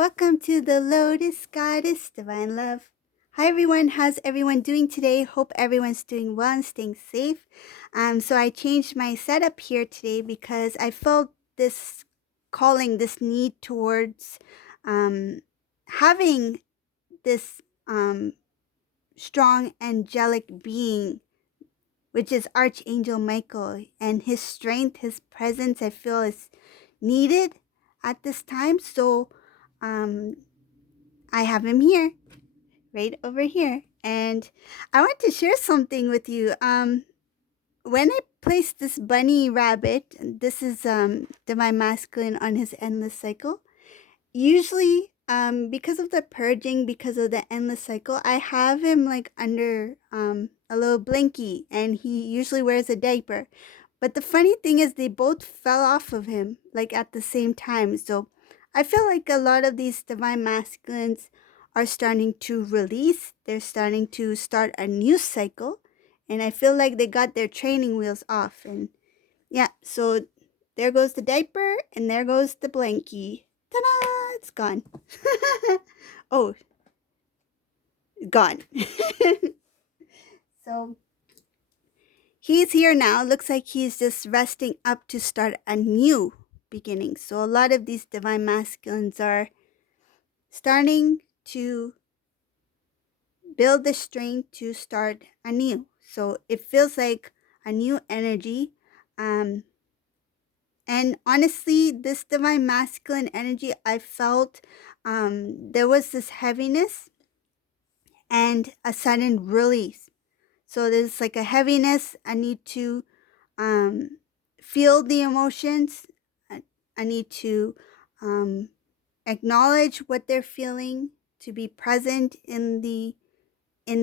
Welcome to the Lotus Goddess Divine Love. Hi everyone, how's everyone doing today? Hope everyone's doing well and staying safe. So I changed my setup here today because I felt this calling, this need towards having this strong angelic being, which is Archangel Michael, and his strength, his presence, I feel is needed at this time. So I have him here, right over here. And I want to share something with you. When I placed this bunny rabbit, this is Divine Masculine on his endless cycle. Usually, because of the purging, because of the endless cycle, I have him like under a little blankie, and he usually wears a diaper. But the funny thing is they both fell off of him like at the same time. So I feel like a lot of these divine masculines are starting to release. They're starting to start a new cycle. And I feel like they got their training wheels off. And yeah, so there goes the diaper and there goes the blankie. Ta-da! It's gone. Oh, gone. So he's here now. Looks like he's just resting up to start a new beginning. So a lot of these divine masculines are starting to build the strength to start anew. So it feels like a new energy. And honestly, this divine masculine energy, I felt there was this heaviness and a sudden release. So there's like a heaviness. I need to feel the emotions. I need to acknowledge what they're feeling, to be present in the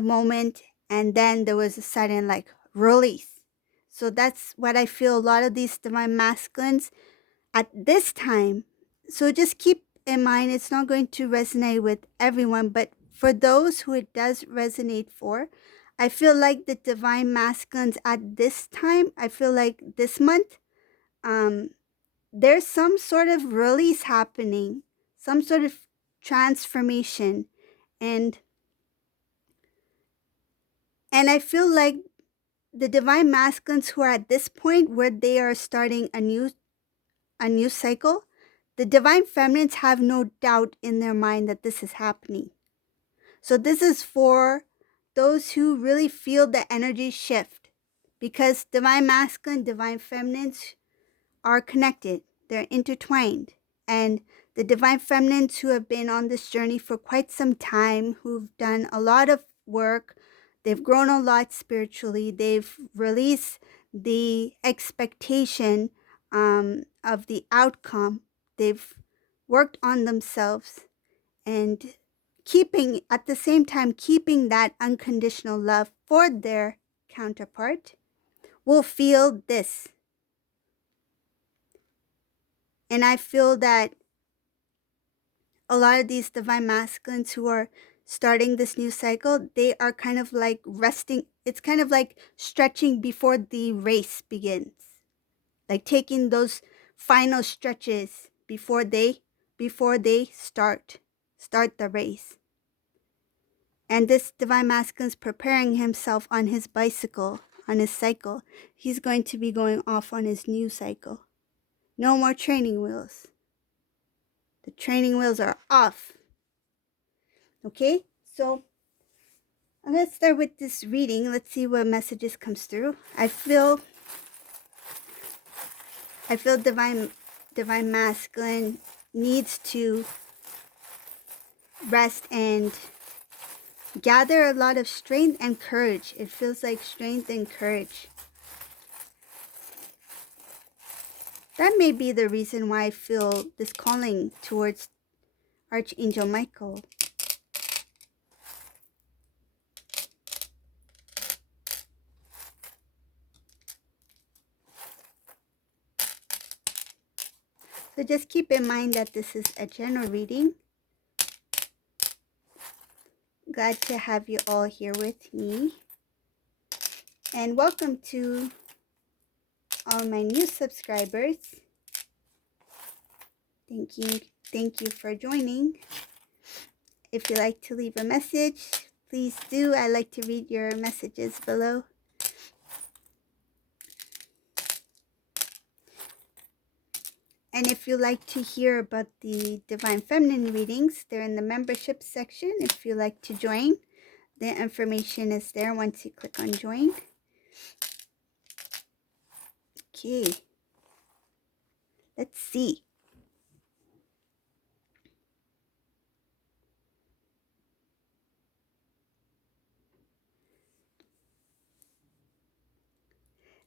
moment. And then there was a sudden like release. So that's what I feel a lot of these divine masculines at this time. So just keep in mind, it's not going to resonate with everyone, but for those who it does resonate for, I feel like the divine masculines at this time, I feel like this month, there's some sort of release happening, some sort of transformation. And I feel like the divine masculines who are at this point where they are starting a new cycle, the divine feminines have no doubt in their mind that this is happening. So this is for those who really feel the energy shift, because divine masculine, divine feminines are connected. They're intertwined. And the divine feminines who have been on this journey for quite some time, who've done a lot of work, they've grown a lot spiritually, they've released the expectation of the outcome, they've worked on themselves, and at the same time keeping that unconditional love for their counterpart, will feel this. And I feel that a lot of these divine masculines who are starting this new cycle, they are kind of like resting. It's kind of like stretching before the race begins, like taking those final stretches before they start the race. And this divine masculine is preparing himself on his bicycle, on his cycle. He's going to be going off on his new cycle. No more training wheels. The training wheels are off. Okay, so I'm going to start with this reading. Let's see what messages comes through. I feel divine masculine needs to rest and gather a lot of strength and courage. It feels like strength and courage. That may be the reason why I feel this calling towards Archangel Michael. So just keep in mind that this is a general reading. Glad to have you all here with me. And welcome to all my new subscribers. Thank you Thank you for joining. If you'd like to leave a message, please do. I like to read your messages below. And if you'd like to hear about the Divine Feminine readings, they're in the membership section. If you'd like to join, the information is there once you click on join. Okay, let's see.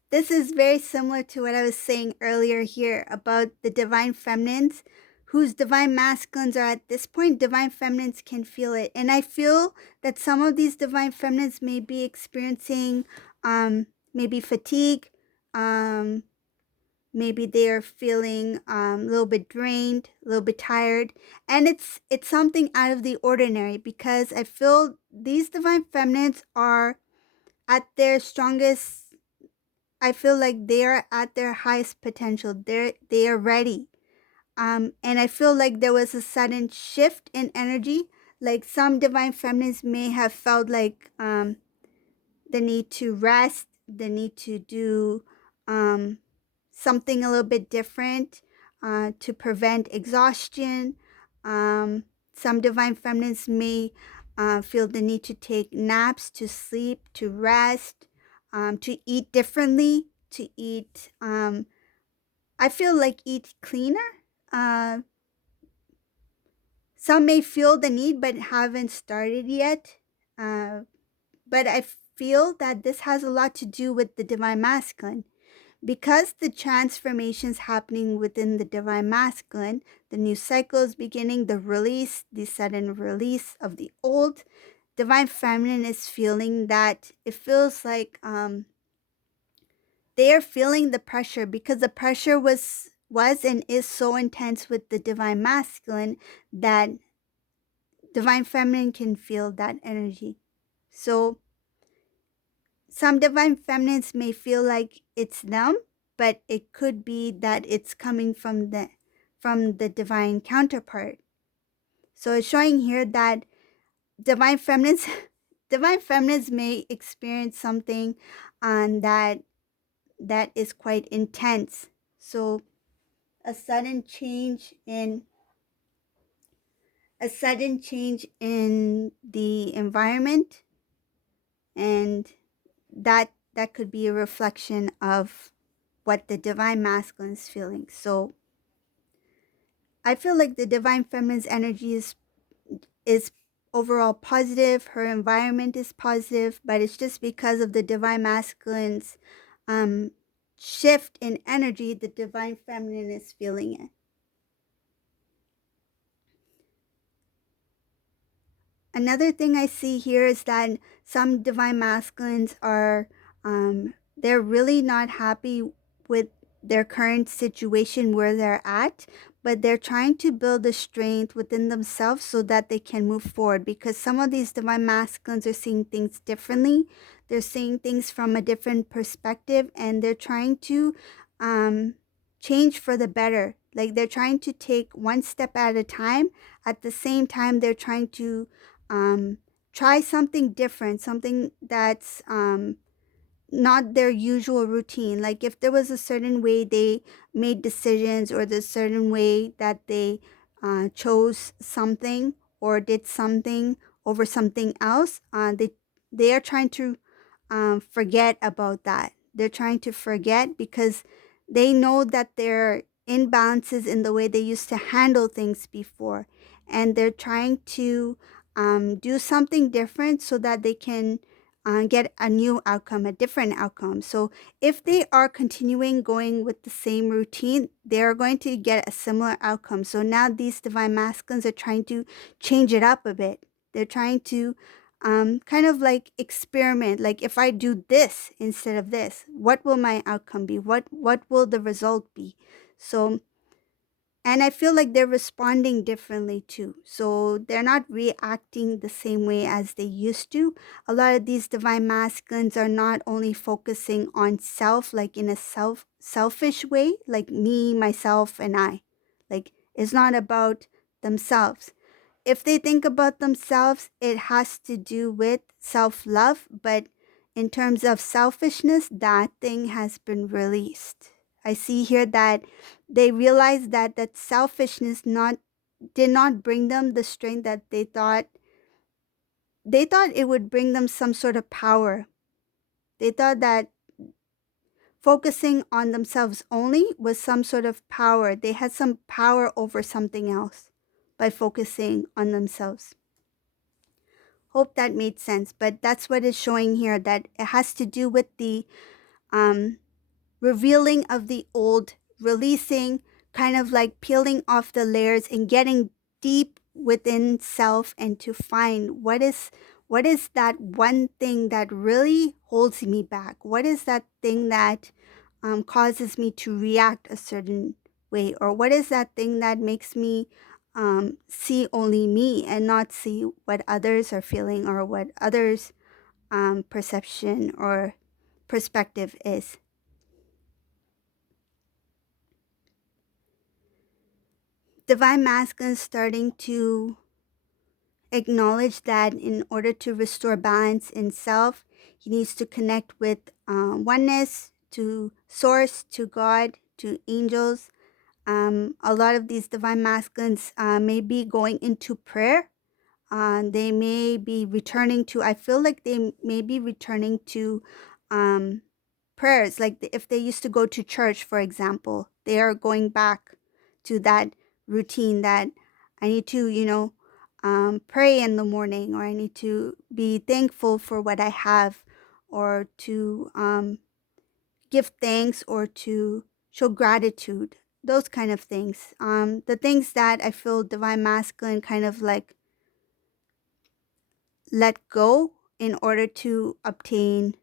This is very similar to what I was saying earlier here about the divine feminines whose divine masculines are at this point. Divine feminines can feel it. And I feel that some of these divine feminines may be experiencing maybe fatigue. Maybe they're feeling a little bit drained, a little bit tired. And it's something out of the ordinary because I feel these divine feminines are at their strongest. I feel like they are at their highest potential. They are ready. And I feel like there was a sudden shift in energy. Like some divine feminines may have felt like the need to rest, the need to do something a little bit different to prevent exhaustion. Some divine feminines may feel the need to take naps, to sleep, to rest, to eat differently, to eat, I feel like eat cleaner. Uh, some may feel the need but haven't started yet. But I feel that this has a lot to do with the divine masculine. Because the transformations happening within the divine masculine, the new cycle is beginning, the release, the sudden release of the old, divine feminine is feeling that it feels like they are feeling the pressure because the pressure was and is so intense with the divine masculine that divine feminine can feel that energy. So some divine feminines may feel like it's them, but it could be that it's coming from the divine counterpart. So it's showing here that divine feminines divine feminines may experience something that is quite intense. So a sudden change in the environment, and that could be a reflection of what the divine masculine is feeling. So I feel like the divine feminine's energy is overall positive. Her environment is positive, but it's just because of the divine masculine's shift in energy, the divine feminine is feeling it. Another thing I see here is that some divine masculines are, they're really not happy with their current situation where they're at, but they're trying to build a strength within themselves so that they can move forward, because some of these divine masculines are seeing things differently. They're seeing things from a different perspective, and they're trying to change for the better. Like they're trying to take one step at a time. At the same time, they're trying to try something different, something that's not their usual routine. Like if there was a certain way they made decisions, or the certain way that they chose something or did something over something else, they are trying to forget about that. They're trying to forget because they know that there are imbalances in the way they used to handle things before, and they're trying to do something different so that they can get a new outcome, a different outcome. So if they are continuing going with the same routine, they're going to get a similar outcome. So now these divine masculines are trying to change it up a bit. They're trying to kind of like experiment. Like if I do this instead of this, what will my outcome be? What will the result be? So, and I feel like they're responding differently too. So they're not reacting the same way as they used to. A lot of these divine masculines are not only focusing on self, like in a selfish way, like me, myself, and I. Like it's not about themselves. If they think about themselves, it has to do with self love, but in terms of selfishness, that thing has been released. I see here that they realize that selfishness did not bring them the strength that they thought it would bring them some sort of power. They thought that focusing on themselves only was some sort of power. They had some power over something else by focusing on themselves. Hope that made sense, but that's what it's showing here, that it has to do with the um, revealing of the old, releasing, kind of like peeling off the layers and getting deep within self and to find what is that one thing that really holds me back? What is that thing that causes me to react a certain way? Or what is that thing that makes me see only me and not see what others are feeling or what others' perception or perspective is? Divine Masculine starting to acknowledge that in order to restore balance in self, he needs to connect with oneness, to source, to God, to angels. A lot of these divine masculines may be going into prayer. They may be returning to, I feel like they may be returning to um, prayers. Like if they used to go to church, for example, they are going back to that routine that I need to, pray in the morning, or I need to be thankful for what I have, or to give thanks, or to show gratitude. Those kind of things. The things that I feel divine masculine kind of like let go in order to obtain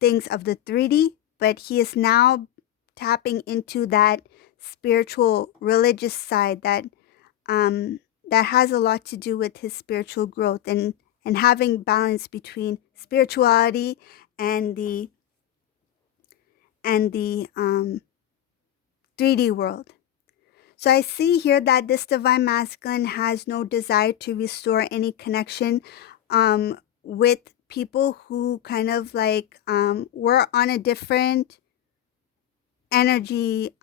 things of the 3D, but he is now tapping into that spiritual religious side that that has a lot to do with his spiritual growth, and having balance between spirituality and the 3D world. So I see here that this divine masculine has no desire to restore any connection with people who kind of like were on a different energy,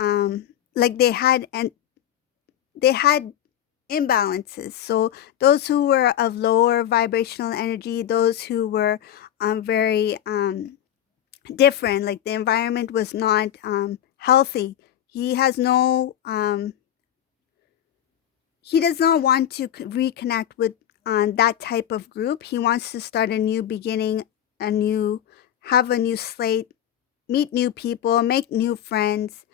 like they had imbalances. So those who were of lower vibrational energy, those who were very different, like the environment was not healthy. He has no he does not want to reconnect with that type of group. He wants to start a new beginning, have a new slate, meet new people, make new friends.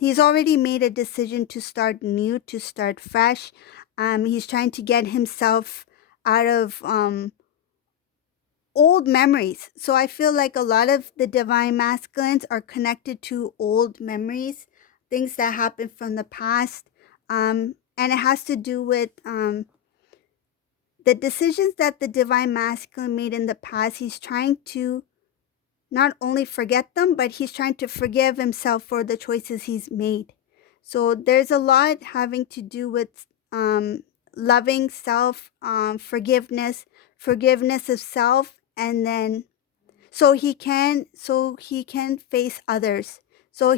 He's already made a decision to start new, to start fresh. He's trying to get himself out of old memories. So I feel like a lot of the divine masculines are connected to old memories, things that happened from the past. And it has to do with the decisions that the divine masculine made in the past. He's trying to not only forget them, but he's trying to forgive himself for the choices he's made. So there's a lot having to do with loving self, forgiveness of self, and then so he can face others. So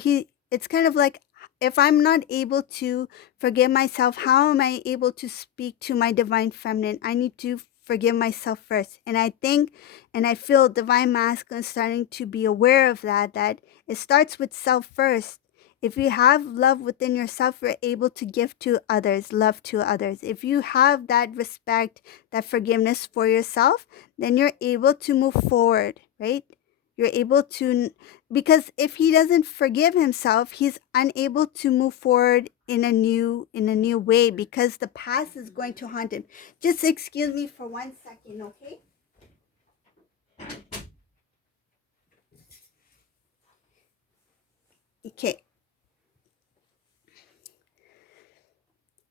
it's kind of like, if I'm not able to forgive myself, how am I able to speak to my divine feminine? I need to forgive myself first. And I think and I feel divine masculine starting to be aware of that it starts with self first. If you have love within yourself, you're able to give to others, love to others. If you have that respect, that forgiveness for yourself, then you're able to move forward, right? You're able to, because if he doesn't forgive himself, he's unable to move forward in a new way, because the past is going to haunt him. Just excuse me for 1 second, okay? Okay.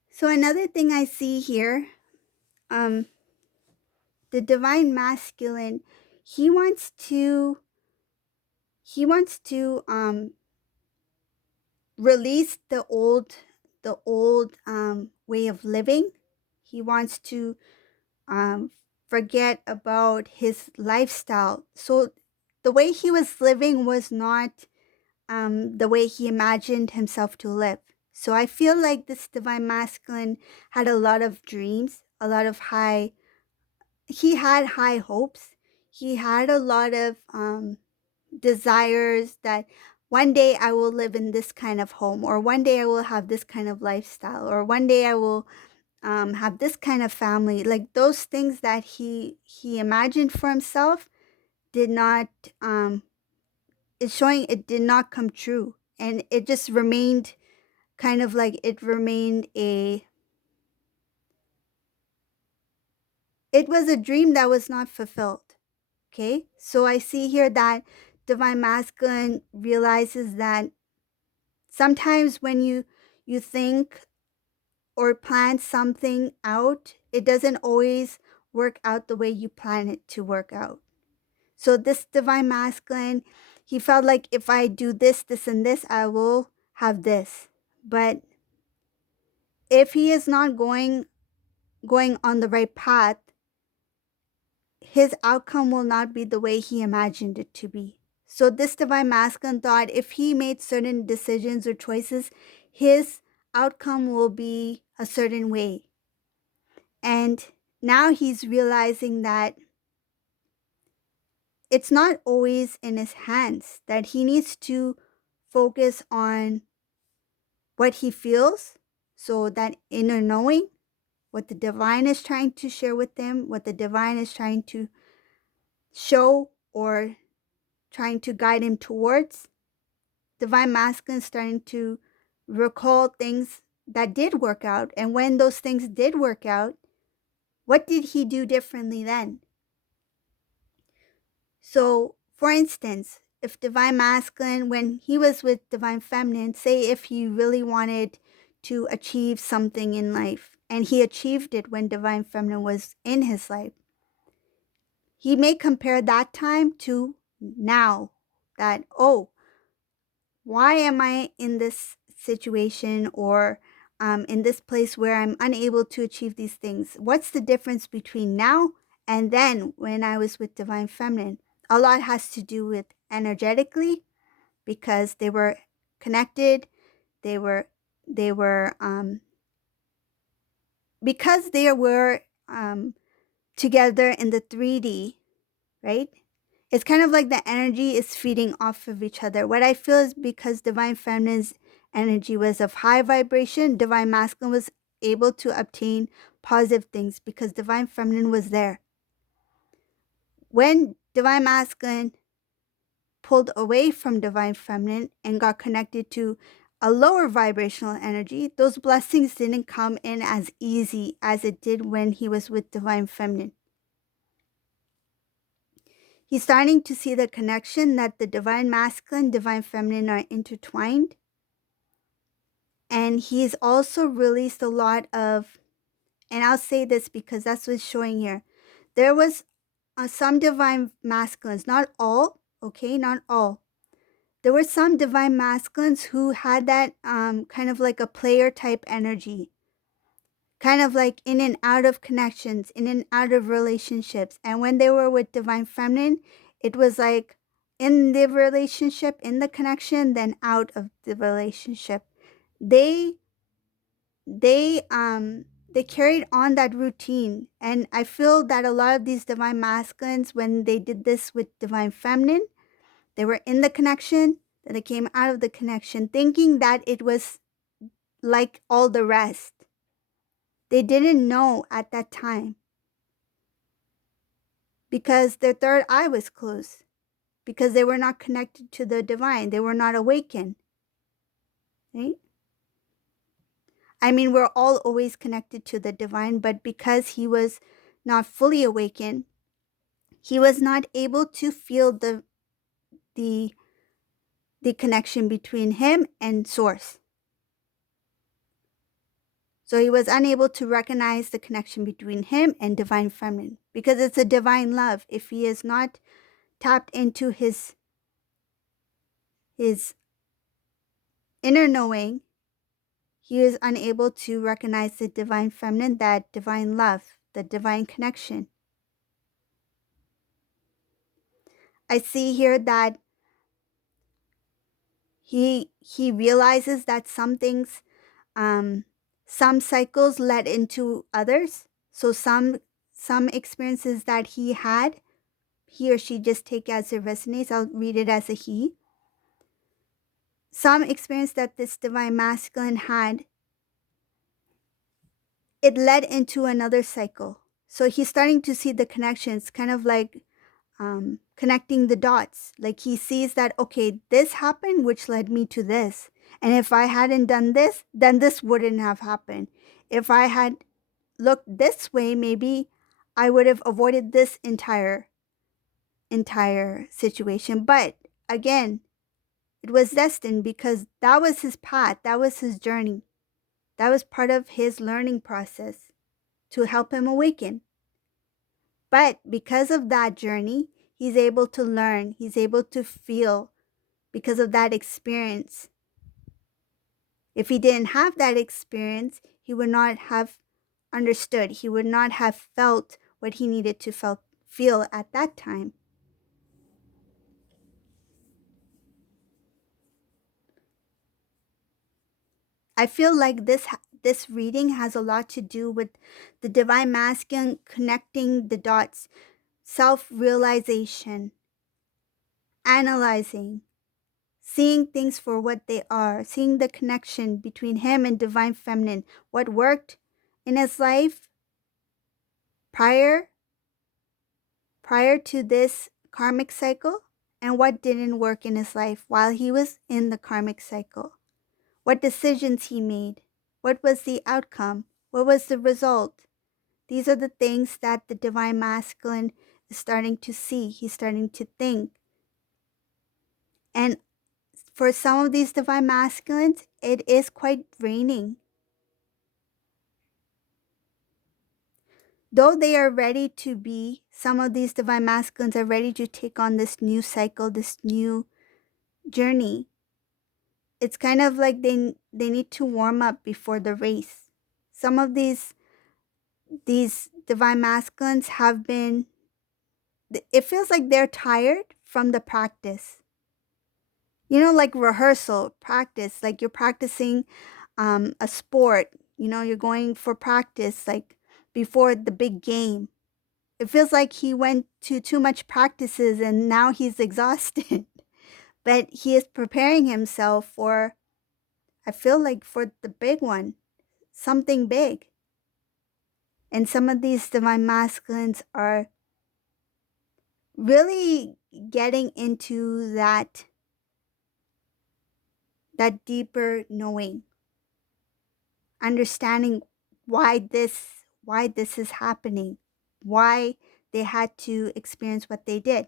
So another thing I see here, um, the divine masculine, he wants to release the old way of living. He wants to um, forget about his lifestyle. So the way he was living was not the way he imagined himself to live. So I feel like this divine masculine had a lot of dreams, a lot of he had high hopes. He had a lot of desires that one day I will live in this kind of home, or one day I will have this kind of lifestyle, or one day I will have this kind of family. Like those things that he imagined for himself did not it's showing it did not come true, and it just remained kind of like it remained a it was a dream that was not fulfilled. Okay, so I see here that divine masculine realizes that sometimes when you think or plan something out, it doesn't always work out the way you plan it to work out. So this divine masculine, he felt like if I do this, this, and this, I will have this. But if he is not going on the right path, his outcome will not be the way he imagined it to be. So this divine masculine thought if he made certain decisions or choices, his outcome will be a certain way. And now he's realizing that it's not always in his hands, that he needs to focus on what he feels. So that inner knowing, what the divine is trying to share with him, what the divine is trying to show or trying to guide him towards. Divine masculine starting to recall things that did work out. And when those things did work out, what did he do differently then? So, for instance, if divine masculine, when he was with divine feminine, say if he really wanted to achieve something in life and he achieved it when divine feminine was in his life, he may compare that time to now, that, oh, why am I in this situation, or in this place where I'm unable to achieve these things? What's the difference between now and then when I was with divine feminine? A lot has to do with energetically, because they were connected. They were because they were together in the 3D, right? It's kind of like the energy is feeding off of each other. What I feel is because divine feminine's energy was of high vibration, divine masculine was able to obtain positive things because divine feminine was there. When divine masculine pulled away from divine feminine and got connected to a lower vibrational energy, those blessings didn't come in as easy as it did when he was with divine feminine. He's starting to see the connection that the divine masculine, divine feminine are intertwined. And he's also released a lot of, and I'll say this because that's what's showing here. There was some divine masculines, not all, okay, not all. There were some divine masculines who had that kind of like a player type energy, kind of like in and out of connections, in and out of relationships. And when they were with divine feminine, it was like in the relationship, in the connection, then out of the relationship. They they um they carried on that routine, and I feel that a lot of these divine masculines, when they did this with divine feminine, they were in the connection, then they came out of the connection thinking that it was like all the rest. They didn't know at that time because their third eye was closed, because they were not connected to the divine, they were not awakened, right? I mean, we're all always connected to the divine, but because he was not fully awakened, he was not able to feel the the connection between him and source. So he was unable to recognize the connection between him and divine feminine, because it's a divine love. If he is not tapped into his inner knowing, He is unable to recognize the divine feminine, that divine love, the divine connection. I see here that he realizes that some things, some cycles led into others. So some experiences that he or she, just take as it resonates. I'll read it as a he. Some experience that this divine masculine had, it led into another cycle. So he's starting to see the connections, kind of like connecting the dots. Like he sees that, okay, this happened, which led me to this. And if I hadn't done this, then this wouldn't have happened. If I had looked this way, maybe I would have avoided this entire situation. But again, it was destined, because that was his path, that was his journey. That was part of his learning process to help him awaken. But because of that journey, he's able to learn, he's able to feel because of that experience. If he didn't have that experience, he would not have understood, he would not have felt what he needed to feel at that time. I feel like this reading has a lot to do with the divine masculine connecting the dots, self-realization, analyzing, seeing things for what they are, seeing the connection between him and divine feminine, what worked in his life prior to this karmic cycle, and what didn't work in his life while he was in the karmic cycle. What decisions he made, what was the outcome, what was the result. These are the things that the divine masculine is starting to see, he's starting to think. And for some of these divine masculines, it is quite draining. Though they are ready to be, some of these divine masculines are ready to take on this new cycle, this new journey. It's kind of like they need to warm up before the race. Some of these divine masculines have been, it feels like they're tired from the practice. You know, like rehearsal, practice, like you're practicing a sport, you know, you're going for practice like before the big game. It feels like he went to too much practices and now he's exhausted. But he is preparing himself for, I feel like, for the big one, something big. And some of these divine masculines are really getting into that deeper knowing, understanding why this is happening, why they had to experience what they did.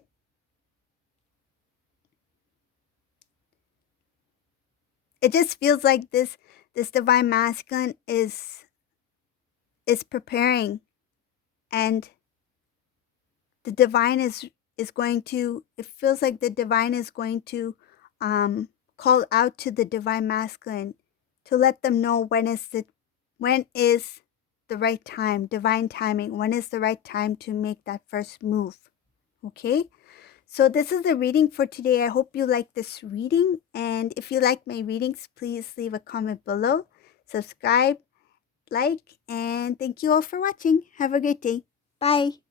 It just feels like this divine masculine is preparing, and the divine is going to, it feels like the divine is going to call out to the divine masculine to let them know when is the right time, divine timing, when is the right time to make that first move. Okay, so this is the reading for today. I hope you like this reading, and if you like my readings, please leave a comment below, subscribe, like, and thank you all for watching. Have a great day. Bye.